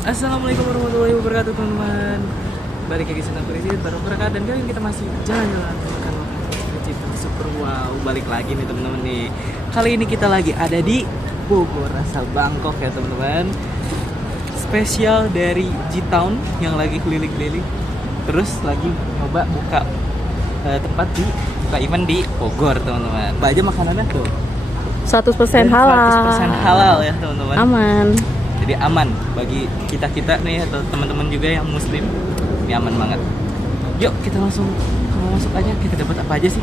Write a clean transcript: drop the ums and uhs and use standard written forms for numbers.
Assalamualaikum warahmatullahi wabarakatuh teman-teman. Balik lagi sama Presiden baru berangkat dan kali ini kita masih jalan-jalan makan Cita super wow. Balik lagi nih teman-teman nih. Kali ini kita lagi ada di Bogor asal Bangkok ya teman-teman. Spesial dari G-Town yang lagi keliling-keliling. Terus lagi nyoba buka tempat di buka event di Bogor teman-teman. Baca makanannya tuh 100% halal. 100% halal ya teman-teman. Aman. Jadi aman bagi kita nih atau teman-teman juga yang muslim. Ini aman banget. Yuk kita langsung masuk aja. Kita dapat apa aja sih?